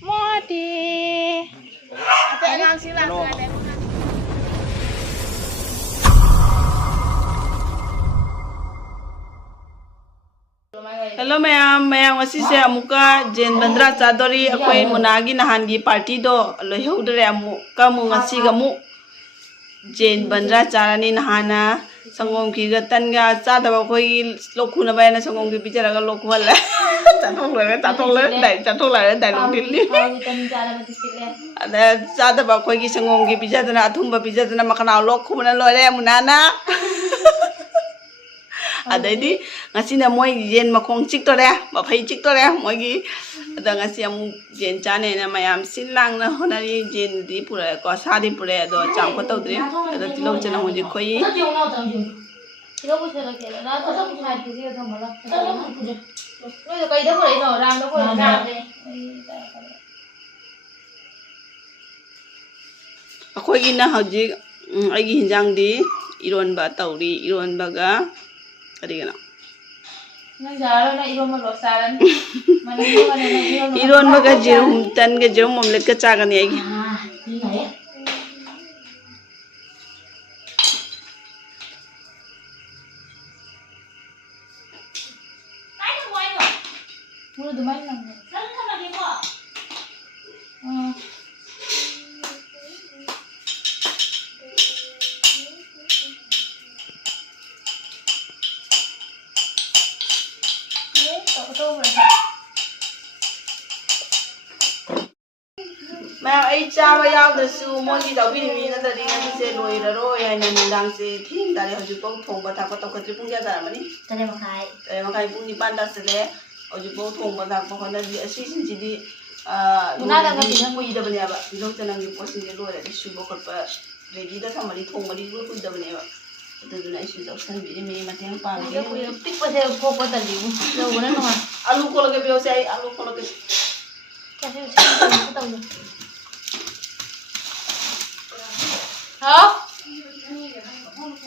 Modi. Langsung ada. Hello ma'am वसी से अमुका जेन बंद्रा चादरी अखोई मुनागी नहानगी पार्टी दो लोहौदरे अमुका मुंगसी गमु जेन बंद्रा चारानी नहाना संगोम की गतनगा चादब अखोई लोखुना बायना संगोम की पिचरगा लोखवला चाथोले डायलॉग दिल्ली अदा चादब अखोई की संगोम की पिचदना अथुंबा पिचदना मखना लोखुना लोरे मुनाना अदाइदी ngasi na moi yen makong chik tore bafai chik tore moi gi da ngasi am jen chane na mayam sinlang na honari jen di pura ko sa di pura do cham ko tawdri da tilo chana ho ji khoi tilo ko se la ke na ta sa ku hai ti ga mala no kai da pura no ram da pura ram de akhoi gi na haji ai gi hinjang di iron ba tawri iron ba ga kadi ga iron बगा जेरुम तन के जेरुम omelette का चागनी आएगी मैं आई चाबा यावदसु मोगी दाबी मी न दरी न से लोइररो या न निदांग से थिन दारे हजु पौ थोंबा थाको तखत्रि पुंग्या दारमनि तरे मखाई पुंग नि पांदा सले हजु पौ थोंबा थाको खना दि असि सिनसिदि मुना दागा बिना मुइ दबने बा बिलो तनंग पोसिन जे लोरे दि सुबो खपा रेडी दा थमरि थोंबरि गु कुइ दबने बा तदुना इसु जक्सन बिदि मे मतेंग पांगे कुइ पिक पसे फोपा तलि लो बना न आलू को लगे बियो से आलू को लगे कैसे बताओ हाँ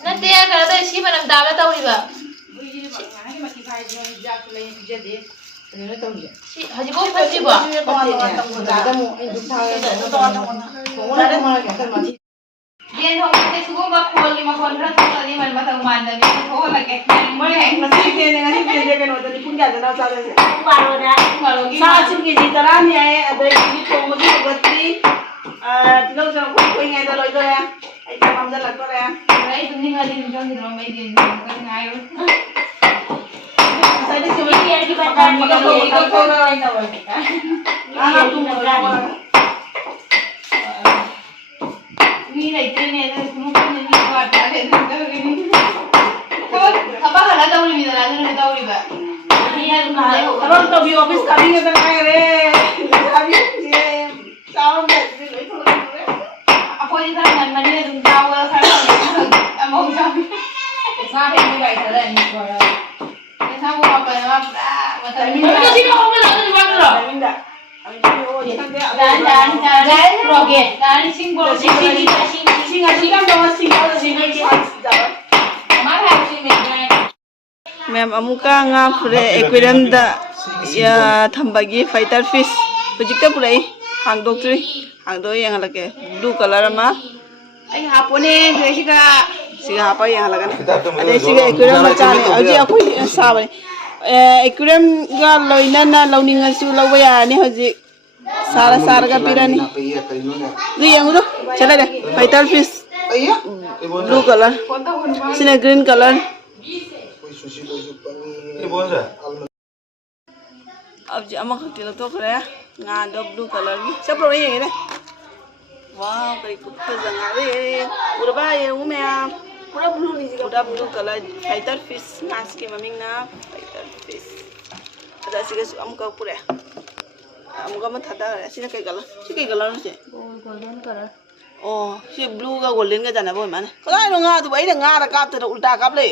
नते यार करा तो इसी बनम दावला तौरीबा हजी को फजीबा ये हम ते सुगो बा खोल के मखोन रस तनी मन मत मान दे हो लगे मोय है मसी के ने ngani के जे के नो तनी पुन जा ना सा से पारो ना पारो की सा चिन के जी तरा ने आए अदे की तो मगी गत्ती तिलो जन कोई ngai da loi do ya ai ta mam da lag do ya rai tuni ngali ni jong ni mai din ko ngai ro sa di se ki ai ki ba ta ni ko ngai da wa ka ana tu mo ra ni rai tre ne da mu ko ni ko ta le da ni ko thaba hala da uri mi da la da uri ba ni ya ma ro to bi office ka ni da ngai re abi je sao me ni loi ko कोई इधर मन में तुम जाओ वाला सारा अमोग जाओ सारे में बैठ रहे हैं थोड़ा ऐसा वो आप मतलब मिंदा सिंह हो गया तो बात करो मिंदा अभी वो ये जान रोगे जान सिंह बोल सिंह का तो सिंह की जाओ हमारा है सिंह में ma'am अमुका nga pure aquarium da ya thambagi fighter fish hujikta purai hangdoktrui hangdo yang lage blue color ma ai hapone siga siga hapa yang lagan ade siga aquarium ma chane aji akoi sa bani aquarium ga loina na lawning asu lawa ya ni hoji sara sara ga pirani ni yang udo chala de fighter fish blue color sina green color अब जी अमा खट्टी लग तो करे nga do blue color ni sa pro ye ne wow kari ku ta janga re pura ba ye u me pura blue ni pura blue color fighter fish nas ke maming na fighter fish ada siga am ka pura am ga ma thada sina kai color si kai color se golden color oh si blue ga golden ga jana boy man ko dai no nga du bai da nga ra kap ta ulta kap le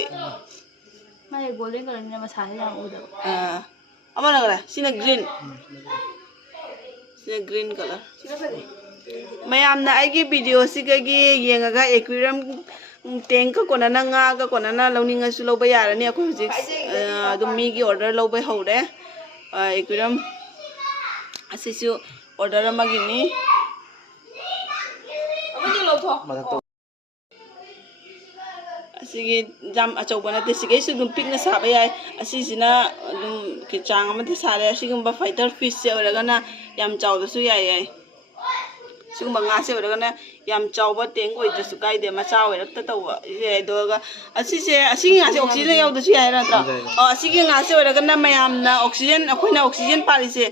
ma ye golden color ni ma sa ya u da ama na kara sina green green color ma'am ना आई video सिगी येगा aquarium ꯇꯦꯡ ꯀ ꯀꯣꯟꯅꯅ ꯉꯥ ꯒ ꯀꯣꯟꯅꯅ ꯂꯧꯅꯤꯡꯉꯁꯨ ꯂꯧꯕ ꯌꯥꯔꯅꯤ ꯑꯩꯈꯣꯏ ꯍꯧꯖꯤꯛ ꯑꯗꯨꯝ ꯃꯤꯒꯤ ꯑꯣꯔꯗꯔ ꯂꯧꯕ ꯍꯧꯔꯦ ꯑꯦꯀ꯭ꯋꯦꯔꯤꯌꯝ ꯑꯁꯤꯁꯨ ꯑꯣꯔꯗꯔ ꯑꯃꯒꯤꯅꯤ ꯑꯁꯤꯒꯤ ꯌꯥꯝ ꯑꯆꯧꯕ ꯅꯠꯇꯦ ꯁꯤꯒꯩꯁꯨ ꯑꯗꯨꯝ ꯄꯤꯛꯅ ꯁꯥꯕ ꯌꯥꯏ ꯑꯁꯤꯁꯤꯅ ꯑꯗꯨꯝ ꯆꯥꯡ ꯑꯃꯗꯤ ꯁꯥꯔꯦ ꯑꯁꯤꯒꯨꯝꯕ ꯐꯥꯏꯇꯔ ꯐꯤꯁꯁꯦ ꯑꯣꯏꯔꯒꯅ ꯌꯥꯝ ꯆꯥꯎꯗꯁꯨ ꯌꯥꯏ ꯁꯤꯒꯨꯝꯕ ꯉꯥꯁꯦ ꯑꯣꯏꯔꯒꯅ ꯌꯥꯝ ꯆꯥꯎꯕ ꯇꯦꯡ ꯑꯣꯏꯗ꯭ꯔꯁꯨ ꯀꯥꯏꯗꯦ ꯃꯆꯥ ꯑꯣꯏꯔꯛꯇ ꯇꯧꯕ ꯌꯥꯏ ꯑꯗꯨꯒ ꯑꯁꯤꯒꯤ ꯉꯥꯁꯦ ꯑꯣꯛꯁꯤꯖꯦꯟ ꯌꯥꯎꯗꯁꯨ ꯌꯥꯏ ꯅꯠꯇ꯭ꯔꯣ ꯑꯁꯤꯒꯤ ꯉꯥꯁꯦ ꯑꯣꯏꯔꯒꯅ ꯃꯌꯥꯝꯅ ꯑꯣꯛꯁꯤꯖꯦꯟ ꯑꯩꯈꯣꯏꯅ ꯑꯣꯛꯁꯤꯖꯦꯟ ꯄꯥꯜꯂꯤꯁꯦ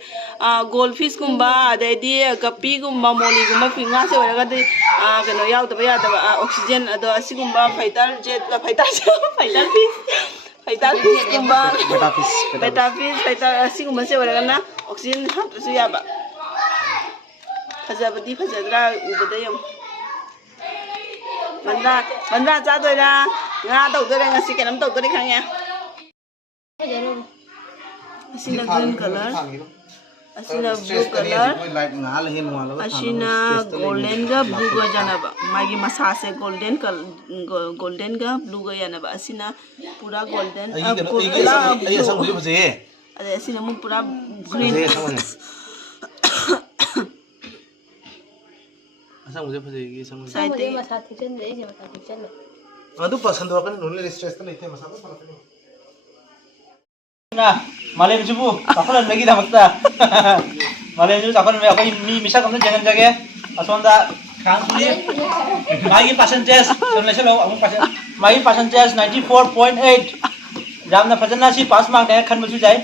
ꯒꯣꯜ ꯐꯤꯁꯀꯨꯝꯕ ꯑꯗꯩꯗꯤ ꯒꯞꯄꯤꯒꯨꯝꯕ ꯃꯣꯂꯤꯒꯨꯝꯕ ꯉꯥꯁꯦ ꯑꯣꯏꯔꯒꯗꯤ ꯀꯩꯅꯣ ꯌꯥꯎꯗꯕ ꯌꯥꯗꯕ ꯑꯣꯛꯁꯤꯖꯦꯟ ꯑꯗꯣ ꯑꯁꯤꯒꯨꯝꯕ ꯐꯥꯏꯇꯔ ꯐꯤꯁꯀꯨꯝꯕ ꯕꯦꯇꯥ ꯐꯤꯁ ꯐꯥꯏꯇꯔ ꯑꯁꯤꯒꯨꯝꯕꯁꯦ ꯑꯣꯏꯔꯒꯅ ꯑꯣꯛꯁꯤꯖꯦꯟ ꯍꯥꯞꯇ꯭ꯔꯁꯨ ꯌꯥꯕ ꯐꯖꯕꯗꯤ ꯐꯖꯗ꯭ꯔꯥ ꯎꯕꯗ ꯌꯦꯡꯉꯨ ꯃꯟꯗ꯭ꯔꯥ ꯆꯥꯗꯣꯏꯔꯥ ꯉꯥ ꯇꯧꯗꯣꯏꯔꯥ ꯉꯁꯤ ꯀꯩꯅꯣꯝ ꯇꯧꯗꯣꯏꯔꯥ ꯈꯪꯉꯦ ꯑꯁꯤꯅ ꯒ꯭ꯔꯤꯟ ꯀꯂꯔ ꯑꯁꯤꯅ ब्लू कलर असिना गोल्डन गा ब्लू गा जानबा मागी मसासे गोल्डन गा ब्लू गा यानबा असिना पूरा गोल्डन अरे असिना मु पूरा ग्रीन असंग मुझे फजेगी संग साइड ते मसा थिचन दे जे मसा थिचन अदु पसंद होकन नोले स्ट्रेस त नइथे मसा फलकनी ना मालेम जुबु अपन लगी धमकता मालेम जुबु अपन में अपन मी मिसा कम जगन जगे असोंदा खान सुनी मागी परसेंटेज समले चलो अमु मागी परसेंटेज 94.8 जामना फजना सी पास मार्क ने खन मसु जाय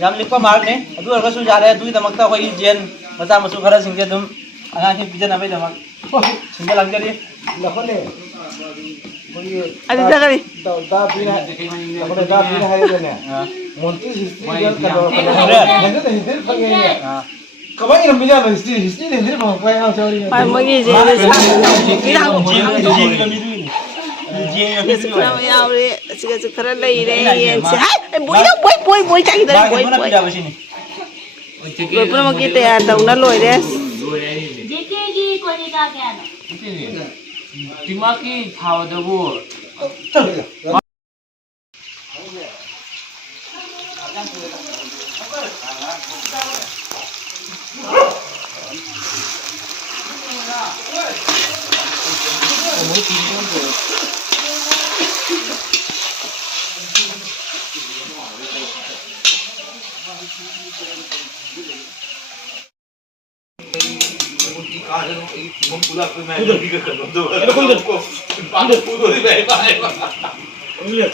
जाम लिखपा मार्क ने अदु अरगसु जारे दुई धमकता होई जेन मजा मसु खरा सिंगे दुम आना के बिजन अबे धमक सिंगे लंगरी लखले अरे जगरी दा बिना अपने दा बिना है ने मोंटी हिस्ट्री का हिंदी फंगे कबाई हम बिना हिस्ट्री हिंदी फंगे ना सॉरी पाई मगी जे खरा यावरे सिगा खरा लइरे येंसे हाय बोय चागी दरे बोय पुरा मगी तयार तौना लोइरे जेकेजी कोनिका क्या ना दिमागी थाव दबो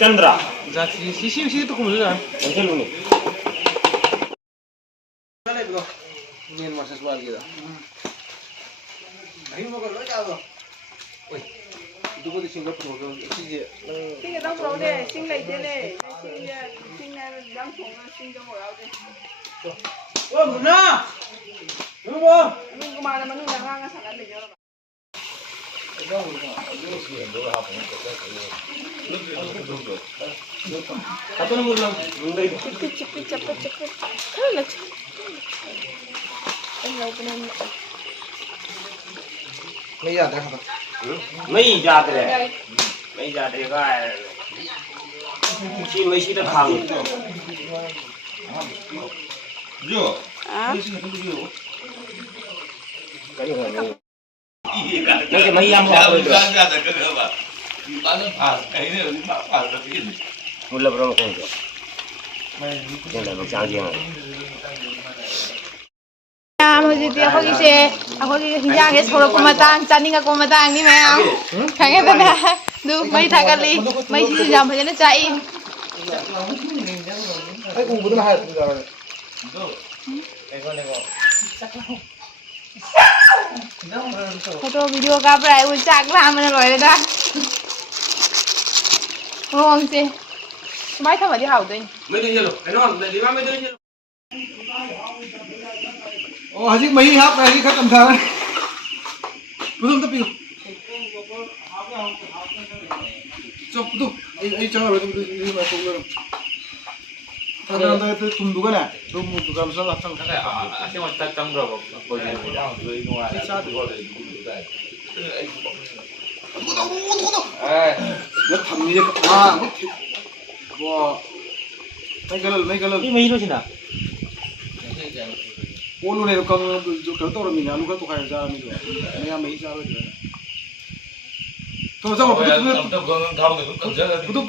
चंद्रा जाती सी तो कुछ ना चलो ने मेन मासेस बाल के नहीं मगर लो जाओ ओए दुगो दि सिंगल प्रो सीजे सिंगे दम रोदे सिंग लाइते ने सिंग ना दम थोंगा सिंग जो होरादे ओ मुन्ना नुबो नुं कुमार मनु नगांगा सागा ले जरो अपन बोलना चिपी चप खरा लच नहीं याद है नहीं जात रे नहीं जात रे का सी मई सी त खाऊ जो नहीं मई हम मुल्ला ब्रो को मैं लोग चांगी हैं हजिति अखोगिसे अखोगी हिंजागे सोरको मतांग चानिंगा मतांग नि मैम खागे दना दु मई थागली मई सि जाम भजन चाई आई उबुदना हाय तुम जावे फोटो वीडियो का प्राय उ चाकला हमने लॉय दा रोंग से माई थमदि हाउदै मैं दिन चलो एनो दिमा में दिन चलो ओ हजी मही हां पहली खत्म था पुदम तो पियो चुप तो ए चलो तुम ये मैं तो साधारण तो तुम दुकान है तुम दुकान से अच्छा असे मत तंग रो बोल แล้วทำนี่ว้าไม่กันเลย นี่ไม่รู้สินะ โอ้ลูกเนี่ยก็ตัวเรามีนะลูกก็ตัวใครจะมีด้วยไม่ไม่จะเลยตัวเจ้าปุ๊บ 또 그거는 다음에 눈 감자가ปุ๊บ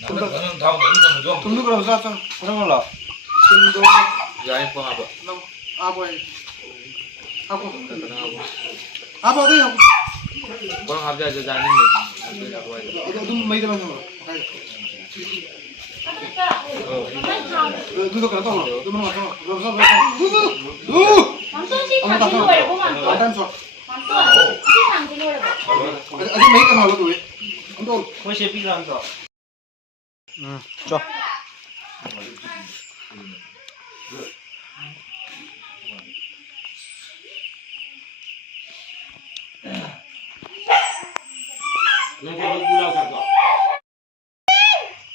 나는 그거는 다음에 눈 감자 좀 tum 그럼 자 그런 걸로. tum도 야인 뻥 아버 아버지 아버 어디 하고 뻥 아버지 저 자는데 좀 mấy cái này 누가 그랬다 누가 맞아 아직 mấy cái nào rồi tụi không đâu 그것이 필요한 거. 줘.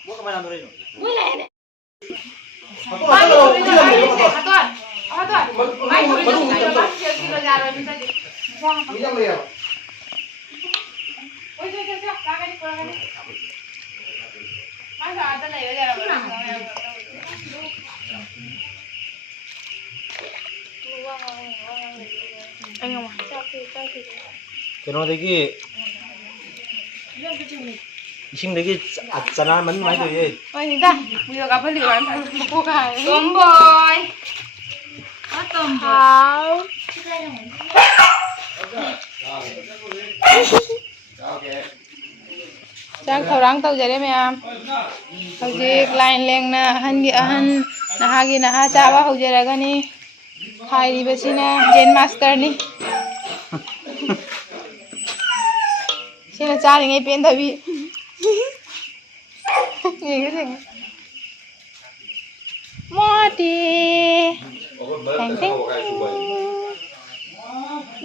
뭐 그만 노래 좀. 그놈들이 이싱들이 짜나 맞는 말이지. 아니다. 우리가 빨리 먹고 가. tomboy. Trang khẩu răng tàu vậy đấy mẹ em. Hầu gì line lên na han gì han na ha gì na ha cha ba hầu gì là cái ni hai đi bê xin na Zen Master ni. Xin là cha thì ngay bên thời bị. Nhìn cái gì? Modi. Thank you.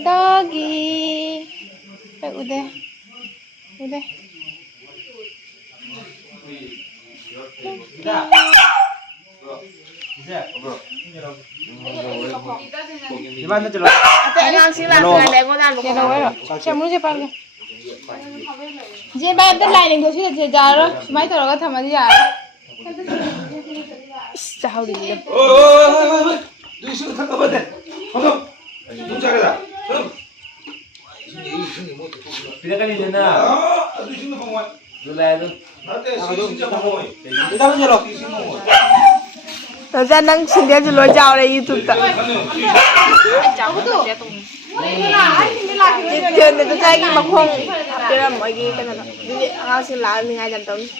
Doggy. Udah. Udah. Gimana celok? Chelo vậy rồi. Chém muốn chém bao nhiêu? Chém bao nhiêu lại đừng có suy là giờ đó. Mấy thằng nó thầm gì à? Sao đi? 누구 잠깐만 돼 가서 좀 잘해라 비라간이 되나 누구 방원 놀라야도 나한테 진짜 방원 일단은 celok. Thời gian đang xin đến rồi chào đây YouTube tập. Trên này tôi thấy cái bọc hông. Đây là mọi cái này. Nó xin lại mình ai dần tới.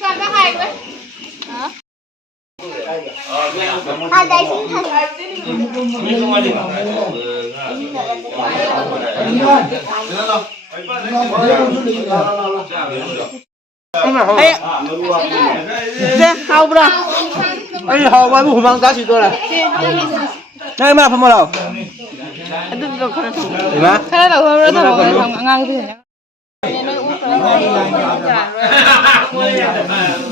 Sao nó hay quá? Hả? À đây xin hao bro. 아니 하고 후방 다시 돌아. 나 이마 밥 먹어. 이마? Thế là hôm đó thằng ngang cái gì nhá.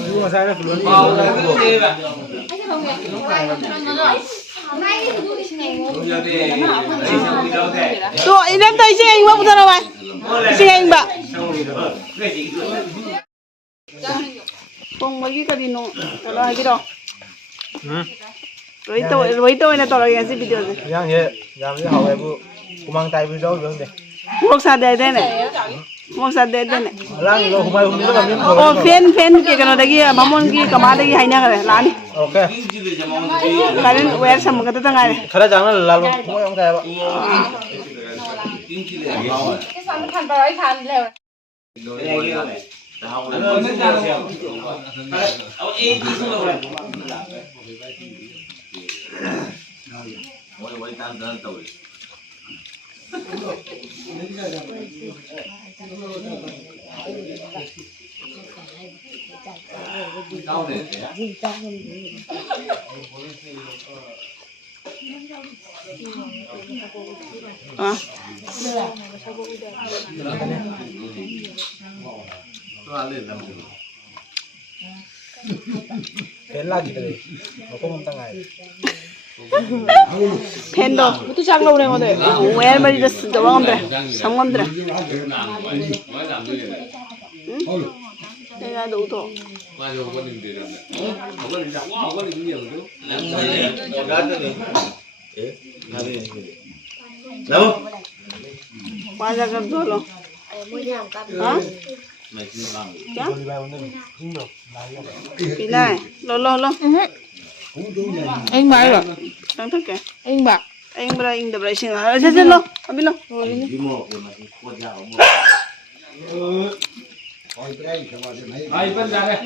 누가 사야 불러니? Tụi em đem tay xin anh bác ra đâu mày? Xin anh bạn. Không mấy cái gì nó là cái đó. Với tôi là tao là cái gì video gì? 그냥 얘 그냥 하고 해부 구멍 따위 줘 그런데. Một sạt đề đây này. Một sạt đề đây này. 랑 이거 후발 훈련도 가면 Ô phiên cái nó đây kia mà môn kia cầm đây hay nha cái này. 오케이. Cái này wear xong cái tao ngay này. 가라 장을 날로 뭐 영사 해봐. Cái sao nó thành vào ấy thành lều. Kailan kita deh, mau ngomong tengah. 팬도 또 장로 오래 거든 왜 말이 됐어 저 왕엄들 삼엄들 내가 너도 Đâu? 맞아 그럼 돌로 어? 자 이날 롤롤로 anh bạc rồi đang thức kìa anh bạc anh bữa anh đập lại xin à chết chết lo ở bên lo Ai phân ra đây.